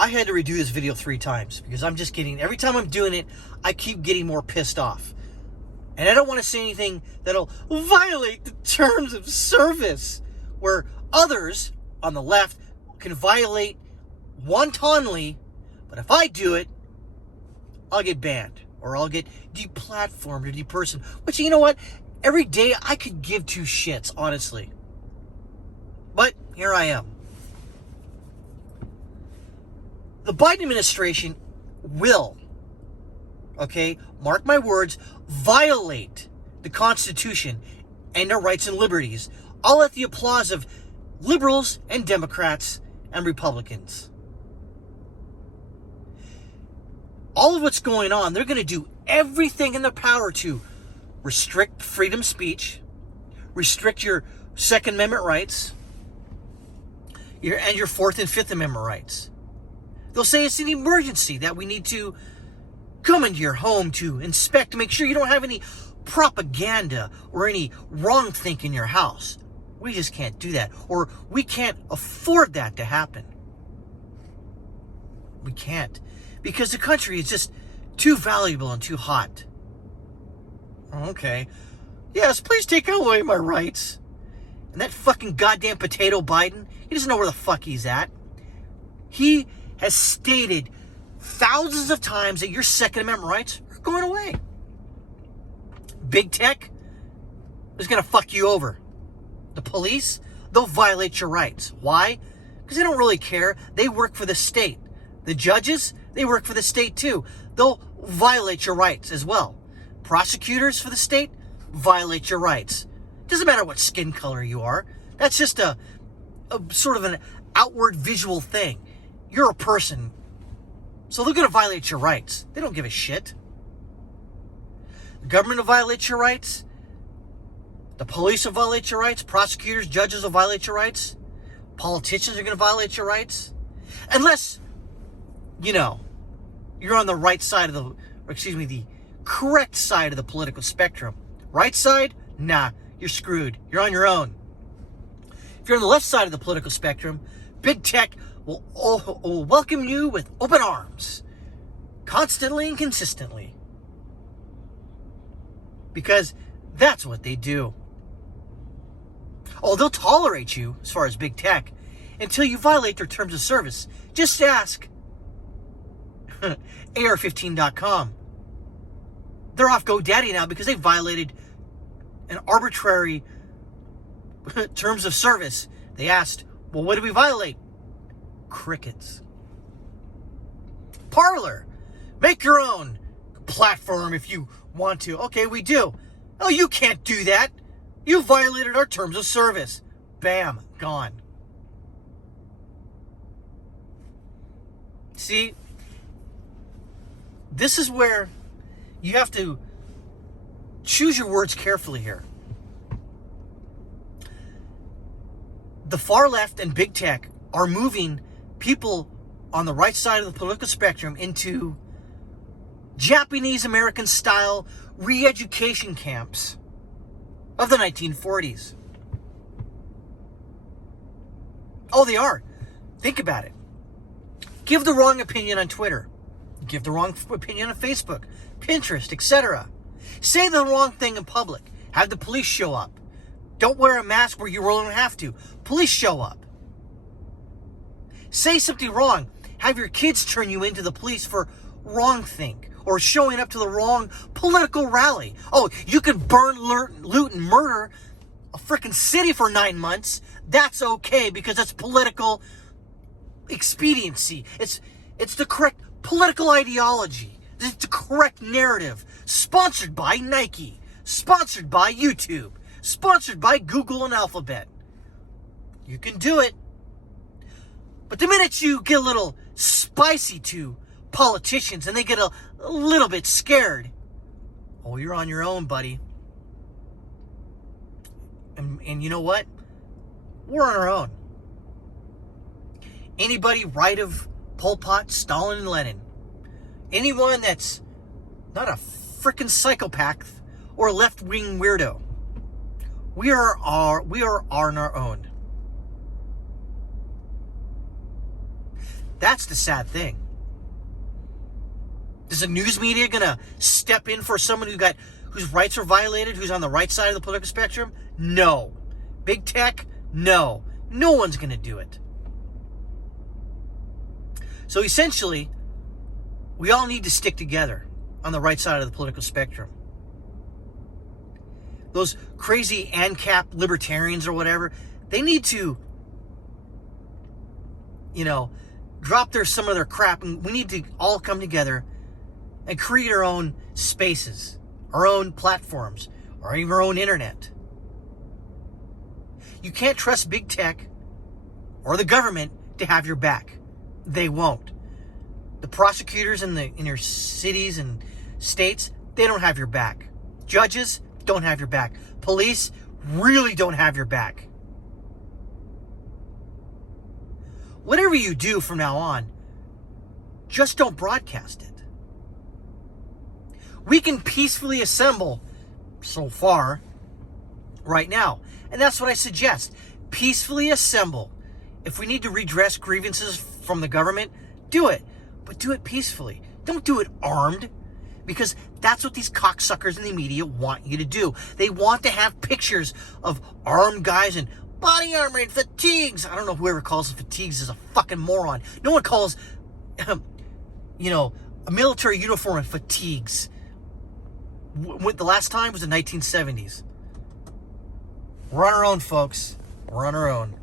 I had to redo this video 3 times because I'm just getting, every time I'm doing it, I keep getting more pissed off. And I don't want to say anything that'll violate the terms of service, where others on the left can violate wantonly, but if I do it, I'll get banned or I'll get deplatformed or depersoned. Which, you know what? Every day I could give 2 shits, honestly. But here I am. The Biden administration will, okay, mark my words, violate the Constitution and our rights and liberties, all at the applause of liberals and Democrats and Republicans. All of what's going on, they're going to do everything in their power to restrict freedom of speech, restrict your Second Amendment rights, and your Fourth and Fifth Amendment rights. They'll say it's an emergency, that we need to come into your home to inspect, to make sure you don't have any propaganda or any wrong think in your house. We just can't do that, or we can't afford that to happen. We can't, because the country is just too valuable and too hot. Okay. Yes, please take away my rights. And that fucking goddamn potato Biden, he doesn't know where the fuck he's at. He has stated thousands of times that your Second Amendment rights are going away. Big tech is going to fuck you over. The police, they'll violate your rights. Why? Because they don't really care. They work for the state. The judges, they work for the state too. They'll violate your rights as well. Prosecutors for the state violate your rights. Doesn't matter what skin color you are. That's just a sort of an outward visual thing. You're a person, so they're going to violate your rights. They don't give a shit. The government will violate your rights. The police will violate your rights. Prosecutors, judges will violate your rights. Politicians are going to violate your rights. Unless, you know, you're on the right side of the correct side of the political spectrum. Right side? Nah, you're screwed. You're on your own. If you're on the left side of the political spectrum, big tech will welcome you with open arms, constantly and consistently. Because that's what they do. Oh, they'll tolerate you, as far as big tech, until you violate their terms of service. Just ask AR15.com. They're off GoDaddy now because they violated an arbitrary terms of service. They asked, well, what did we violate? Crickets. Parler, make your own platform if you want to. Okay, we do. Oh, you can't do that. You violated our terms of service. Bam, gone. See, this is where you have to choose your words carefully here. The far left and big tech are moving people on the right side of the political spectrum into Japanese American style re-education camps of the 1940s. Oh, they are. Think about it. Give the wrong opinion on Twitter. Give the wrong opinion on Facebook, Pinterest, etc. Say the wrong thing in public. Have the police show up. Don't wear a mask where you really don't have to. Police show up. Say something wrong. Have your kids turn you into the police for wrong think or showing up to the wrong political rally. Oh, you can burn, loot, and murder a freaking city for 9 months. That's okay because it's political expediency. It's the correct political ideology. It's the correct narrative. Sponsored by Nike. Sponsored by YouTube. Sponsored by Google and Alphabet. You can do it. But the minute you get a little spicy to politicians and they get a little bit scared, oh, you're on your own, buddy. And you know what? We're on our own. Anybody right of Pol Pot, Stalin, and Lenin, anyone that's not a frickin' psychopath or a left-wing weirdo, we are on our own. That's the sad thing. Is the news media going to step in for someone whose rights are violated, who's on the right side of the political spectrum? No. Big tech? No. No one's going to do it. So essentially, we all need to stick together on the right side of the political spectrum. Those crazy ANCAP libertarians or whatever, they need to, drop some of their crap, and we need to all come together and create our own spaces, our own platforms, or even our own internet. You can't trust big tech or the government to have your back. They won't. The prosecutors in your cities and states, they don't have your back. Judges don't have your back. Police really don't have your back. Whatever you do from now on, just don't broadcast it. We can peacefully assemble so far right now. And that's what I suggest. Peacefully assemble. If we need to redress grievances from the government, do it. But do it peacefully. Don't do it armed. Because that's what these cocksuckers in the media want you to do. They want to have pictures of armed guys in body armor and fatigues. I don't know, whoever calls it fatigues is a fucking moron. No one calls, a military uniform and fatigues. The last time was the 1970s. We're on our own, folks. We're on our own.